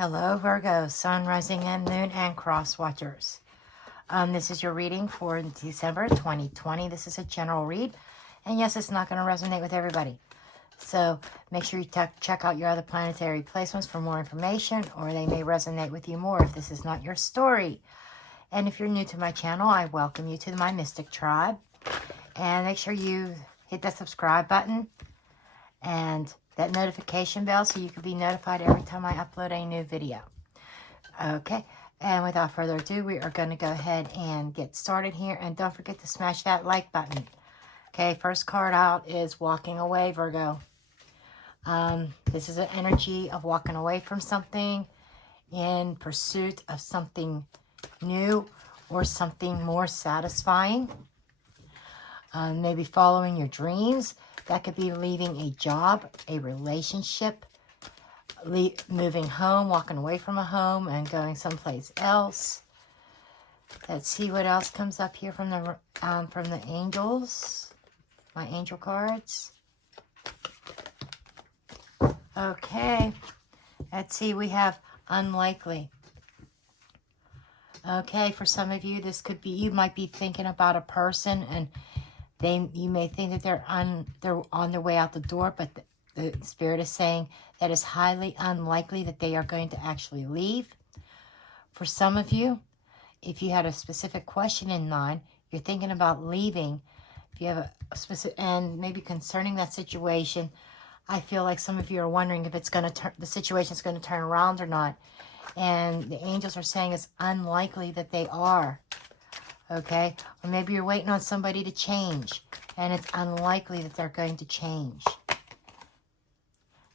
Hello, Virgo, Sun, Rising, and Moon, and Cross Watchers. This is your reading for December 2020. This is a general read. And yes, it's not going to resonate with everybody. So make sure you check out your other planetary placements for more information, or they may resonate with you more if this is not your story. And if you're new to my channel, I welcome you to my Mystic Tribe. And make sure you hit that subscribe button and that notification bell so you can be notified every time I upload a new video. Okay, and without further ado, we are going to go ahead and get started here. And don't forget to smash that like button. Okay, first card out is Walking Away, Virgo. This is an energy of walking away from something in pursuit of something new or something more satisfying. Maybe following your dreams. That could be leaving a job, a relationship, moving home, walking away from a home and going someplace else. Let's see what else comes up here from the angels, my angel cards. Okay, let's see, we have unlikely. Okay, for some of you, this could be, you might be thinking about a person and you may think that they're on their way out the door, but the Spirit is saying that it's highly unlikely that they are going to actually leave. For some of you, if you had a specific question in mind, you're thinking about leaving. If you have a specific, and maybe concerning that situation, I feel like some of you are wondering if it's going to turn, the situation is going to turn around or not. And the angels are saying it's unlikely that they are. Okay, or maybe you're waiting on somebody to change, and it's unlikely that they're going to change.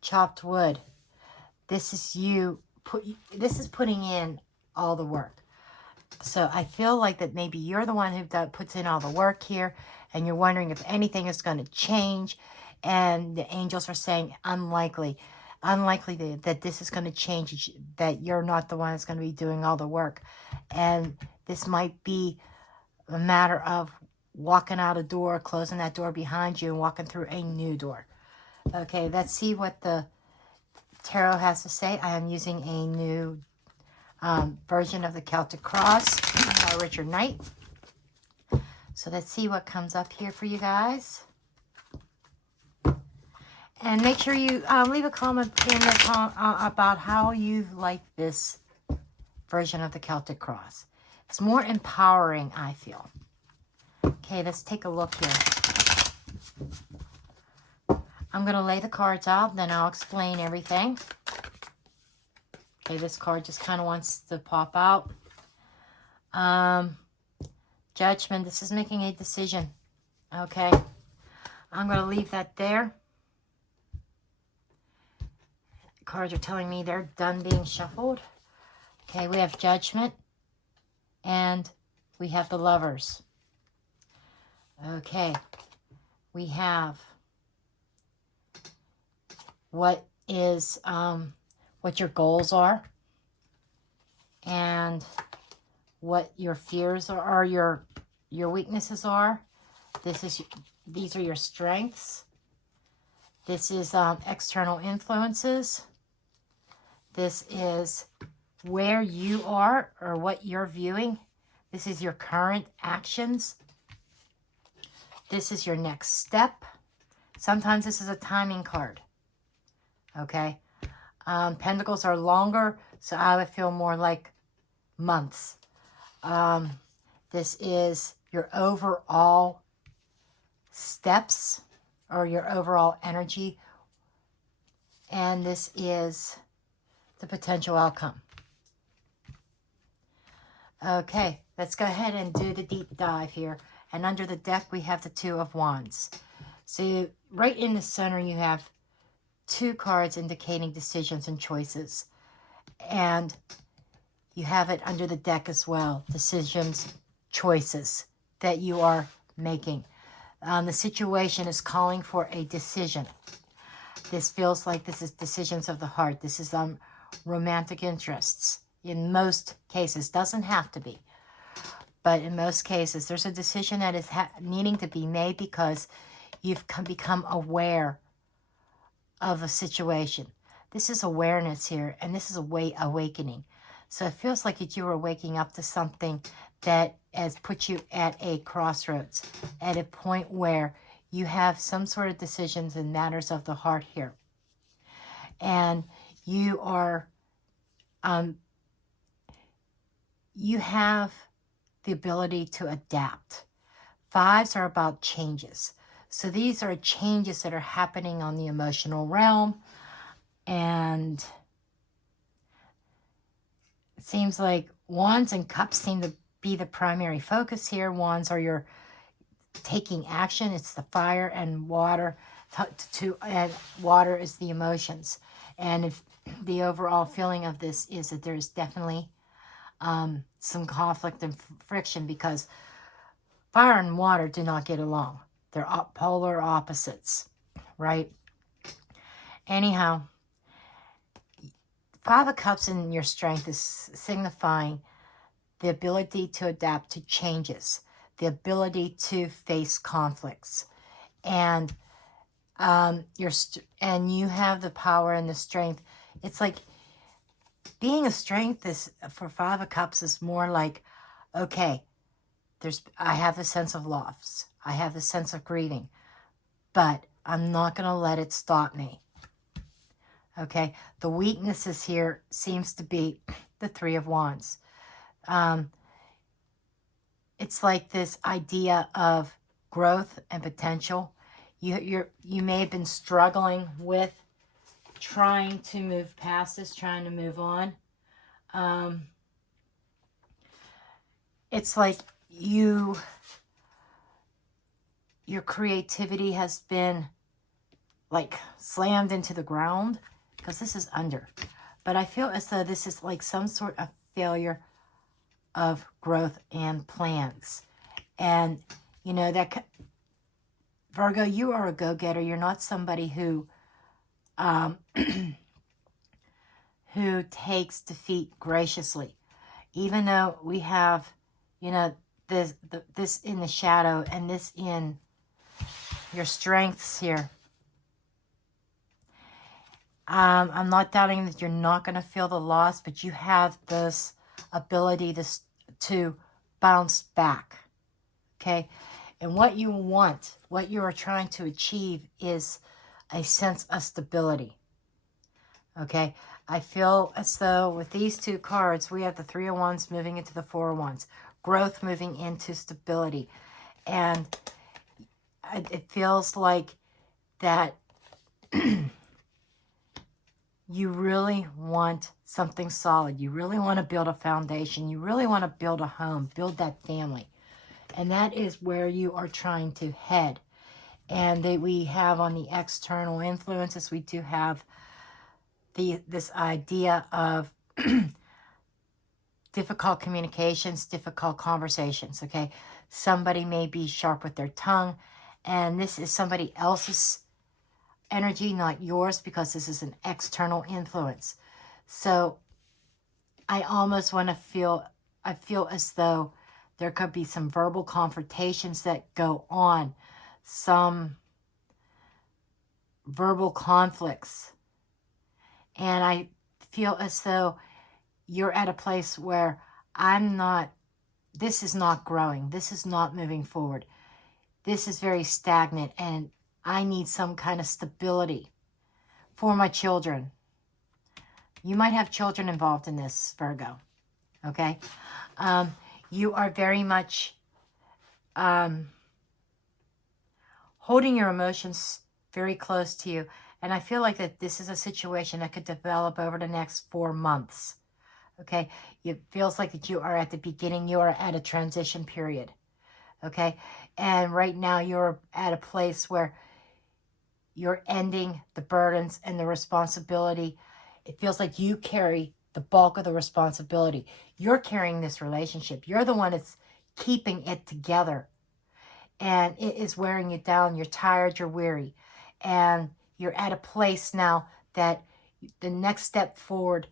Chopped wood. This is you. This is putting in all the work. So I feel like that maybe you're the one who puts in all the work here, and you're wondering if anything is going to change. And the angels are saying unlikely that this is going to change. That you're not the one that's going to be doing all the work, and this might be a matter of walking out a door, closing that door behind you, and walking through a new door. Okay, let's see what the tarot has to say. I am using a new version of the Celtic Cross by Richard Knight. So let's see what comes up here for you guys. And make sure you leave a comment in about how you like this version of the Celtic Cross. It's more empowering, I feel. Okay, let's take a look here. I'm going to lay the cards out, then I'll explain everything. Okay, this card just kind of wants to pop out. Judgment. This is making a decision. Okay. I'm going to leave that there. Cards are telling me they're done being shuffled. Okay, we have Judgment. And we have the Lovers. Okay. We have what your goals are. And what your fears are, your weaknesses are. These are your strengths. This is external influences. This is where you are or what you're viewing. This is your current actions. This is your next step. Sometimes this is a timing card. Okay. Pentacles are longer, so I would feel more like months. This is your overall steps or your overall energy. And this is the potential outcome. Okay, let's go ahead and do the deep dive here. And under the deck, we have the Two of Wands. So right in the center, you have two cards indicating decisions and choices. And you have it under the deck as well. Decisions, choices that you are making. The situation is calling for a decision. This feels like this is decisions of the heart. This is romantic interests. In most cases, doesn't have to be, but in most cases, there's a decision that is needing to be made because you've become aware of a situation. This is awareness here, and this is awakening. So it feels like that you are waking up to something that has put you at a crossroads, at a point where you have some sort of decisions and matters of the heart here. And you are, you have the ability to adapt. Fives are about changes. So these are changes that are happening on the emotional realm. And it seems like Wands and Cups seem to be the primary focus here. Wands are your taking action. It's the fire, and water and water is the emotions. And if the overall feeling of this is that there's definitely some conflict and friction, because fire and water do not get along. They're polar opposites, right? Anyhow, Five of Cups in your strength is signifying the ability to adapt to changes, the ability to face conflicts, and you have the power and the strength. It's like being a strength is for Five of Cups is more like, okay, I have a sense of loss, I have the sense of grieving, but I'm not going to let it stop me. Okay, the weaknesses here seems to be the Three of Wands. It's like this idea of growth and potential. You may have been struggling with trying to move past this, trying to move on. It's like your creativity has been like slammed into the ground, because this is under. But I feel as though this is like some sort of failure of growth and plans. And, you know, that Virgo, you are a go-getter. You're not somebody who who takes defeat graciously. Even though we have, you know, this in the shadow and this in your strengths here. I'm not doubting that you're not going to feel the loss, but you have this ability to bounce back, okay? And what you want, what you are trying to achieve is a sense of stability, okay? I feel as though with these two cards, we have the Three of Wands moving into the Four of Wands, growth moving into stability. And it feels like that you really want something solid. You really want to build a foundation. You really want to build a home, build that family. And that is where you are trying to head. And that we have on the external influences, we do have this idea of difficult communications, difficult conversations, okay? Somebody may be sharp with their tongue, and this is somebody else's energy, not yours, because this is an external influence. So I almost want to I feel as though there could be some verbal confrontations that go on, some verbal conflicts. And I feel as though you're at a place where this is not growing. This is not moving forward. This is very stagnant, and I need some kind of stability for my children. You might have children involved in this, Virgo, okay? You are very much holding your emotions very close to you. And I feel like that this is a situation that could develop over the next 4 months, okay? It feels like that you are at the beginning. You are at a transition period, okay? And right now you're at a place where you're ending the burdens and the responsibility. It feels like you carry the bulk of the responsibility. You're carrying this relationship. You're the one that's keeping it together. And it is wearing you down. You're tired, you're weary. And you're at a place now that the next step forward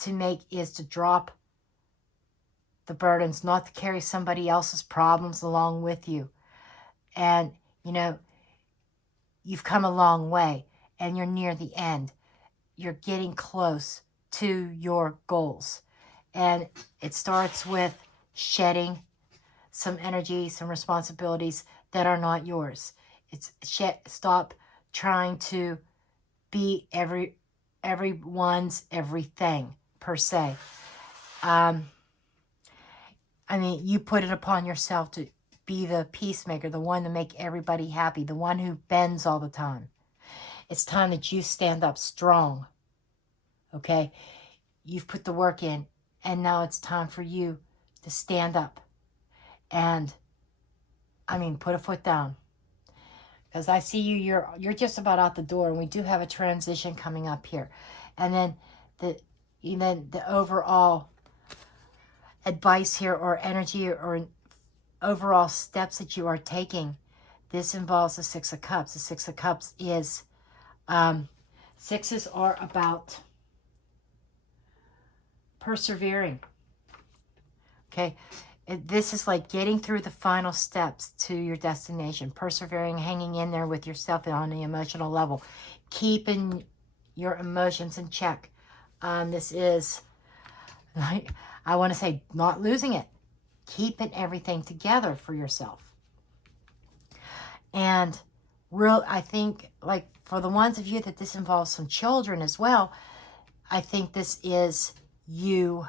to make is to drop the burdens, not to carry somebody else's problems along with you. And, you know, you've come a long way, and you're near the end. you're getting close to your goals. And it starts with shedding some energy, some responsibilities that are not yours. It's stop trying to be everyone's everything per se. I mean, you put it upon yourself to be the peacemaker, the one to make everybody happy, the one who bends all the time. It's time that you stand up strong. Okay? You've put the work in, and now it's time for you to stand up. And, I mean, put a foot down. Because I see you're just about out the door, and we do have a transition coming up here. And then the overall advice here, or energy, or overall steps that you are taking, this involves the Six of Cups. The Six of Cups is, sixes are about persevering. Okay, this is like getting through the final steps to your destination, persevering, hanging in there with yourself on the emotional level, keeping your emotions in check. This is, I want to say, not losing it, keeping everything together for yourself. And I think, like, for the ones of you that this involves some children as well, I think this is you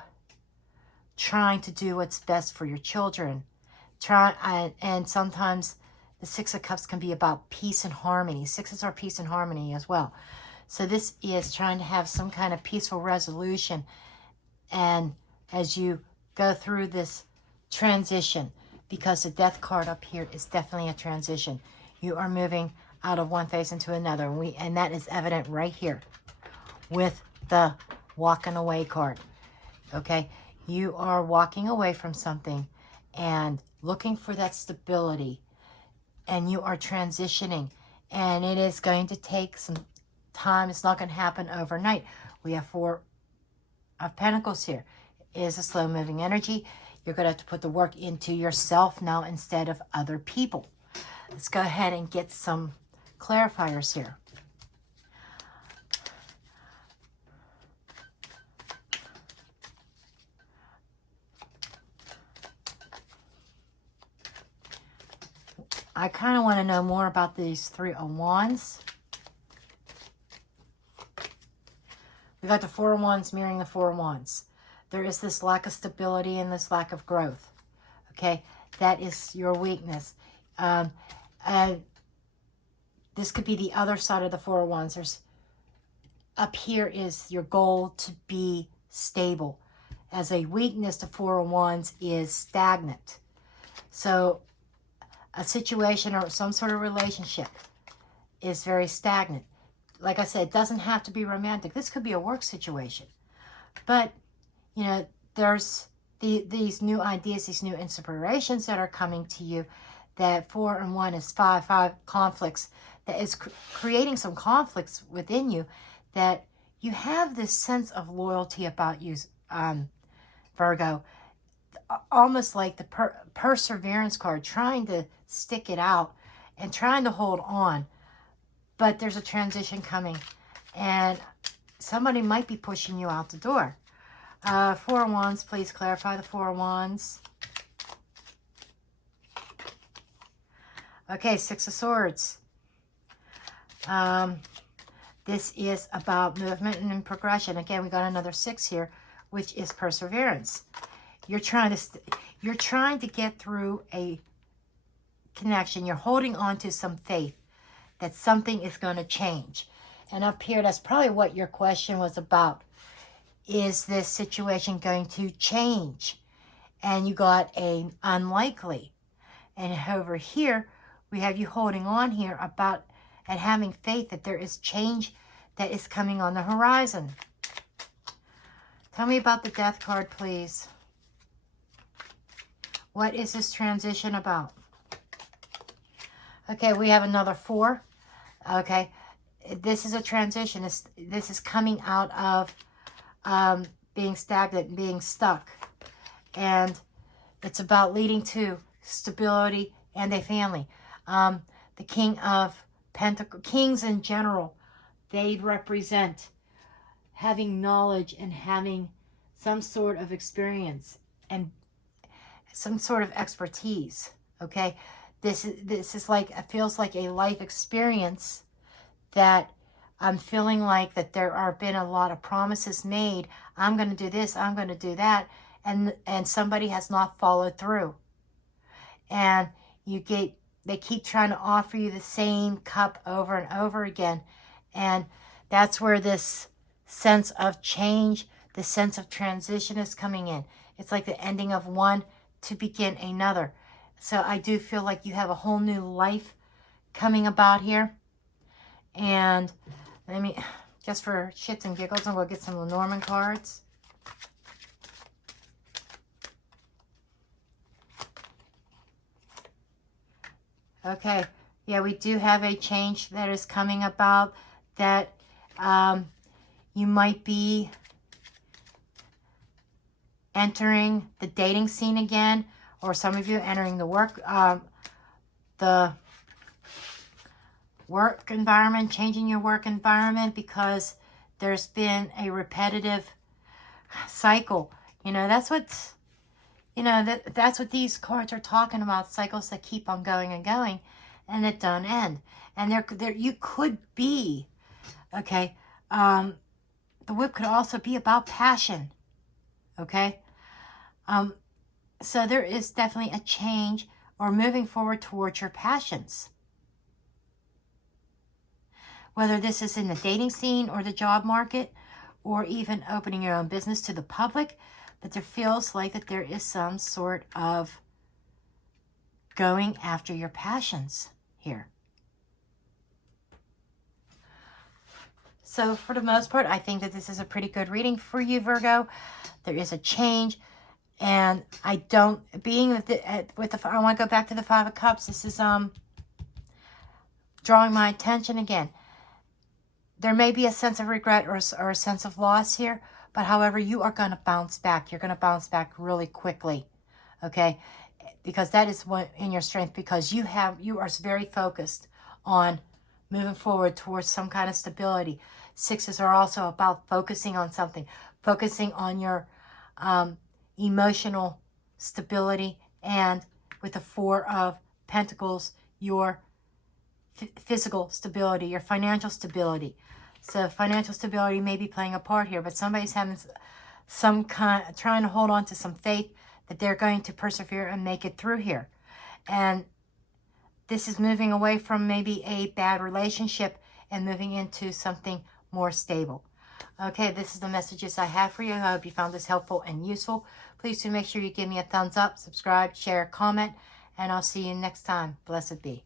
trying to do what's best for your children. And sometimes the Six of Cups can be about peace and harmony. Sixes are peace and harmony as well. So this is trying to have some kind of peaceful resolution. And as you go through this transition, because the Death card up here is definitely a transition. You are moving out of one phase into another. And that is evident right here with the walking away card. Okay? You are walking away from something and looking for that stability. And you are transitioning. And it is going to take some time. It's not going to happen overnight. We have Four of Pentacles here. It is a slow-moving energy. You're going to have to put the work into yourself now instead of other people. Let's go ahead and get some clarifiers here. I kind of want to know more about these Three of Wands. We got the Four of Wands mirroring the Four of Wands. There is this lack of stability and this lack of growth. Okay, that is your weakness. And this could be the other side of the Four of Wands. There's, up here is your goal to be stable. As a weakness, the Four of Wands is stagnant. So a situation or some sort of relationship is very stagnant. Like I said, it doesn't have to be romantic. This could be a work situation. But, you know, there's these new ideas, these new inspirations that are coming to you. That 4 and 1 is 5 conflicts. That is creating some conflicts within you. That you have this sense of loyalty about you, Virgo. Almost like the perseverance card, trying to stick it out and trying to hold on. But there's a transition coming, and somebody might be pushing you out the door. Four of Wands, please clarify the Four of Wands. Okay, Six of Swords. This is about movement and progression. Again, we got another 6 here, which is perseverance. You're trying to get through a connection. You're holding on to some faith that something is going to change. And up here, that's probably what your question was about. Is this situation going to change? And you got an unlikely. And over here, we have you holding on here about and having faith that there is change that is coming on the horizon. Tell me about the Death card, please. What is this transition about? Okay, we have another 4. Okay, this is a transition. This is coming out of being stagnant, being stuck. And it's about leading to stability and a family. The King of Pentacles, kings in general, they represent having knowledge and having some sort of experience and some sort of expertise, okay? This is like, it feels like a life experience that I'm feeling like that there are been a lot of promises made. I'm going to do this, I'm going to do that, and somebody has not followed through. And they keep trying to offer you the same cup over and over again. And that's where this sense of change, the sense of transition is coming in. It's like the ending of one to begin another. So I do feel like you have a whole new life coming about here. And let me, just for shits and giggles, I'm going to get some Lenormand cards. Okay, yeah, we do have a change that is coming about, that you might be entering the dating scene again, or some of you entering the work environment, changing your work environment, because there's been a repetitive cycle. You know, that's what, you know, that's what these cards are talking about, cycles that keep on going and going, and that don't end. And there you could be, okay, the whip could also be about passion, okay? So there is definitely a change or moving forward towards your passions. Whether this is in the dating scene or the job market, or even opening your own business to the public, but there feels like that there is some sort of going after your passions here. So for the most part, I think that this is a pretty good reading for you, Virgo. There is a change. And I don't, being with the, I want to go back to the Five of Cups. This is drawing my attention again. There may be a sense of regret or a sense of loss here, but however, you are going to bounce back. You're going to bounce back really quickly, okay? Because that is what in your strength, because you are very focused on moving forward towards some kind of stability. Sixes are also about focusing on something, focusing on your emotional stability, and with the Four of Pentacles, your physical stability, your financial stability. So financial stability may be playing a part here, but somebody's having some kind, trying to hold on to some faith that they're going to persevere and make it through here. And this is moving away from maybe a bad relationship and moving into something more stable. Okay, this is the messages I have for you. I hope you found this helpful and useful. Please do make sure you give me a thumbs up, subscribe, share, comment, and I'll see you next time. Blessed be.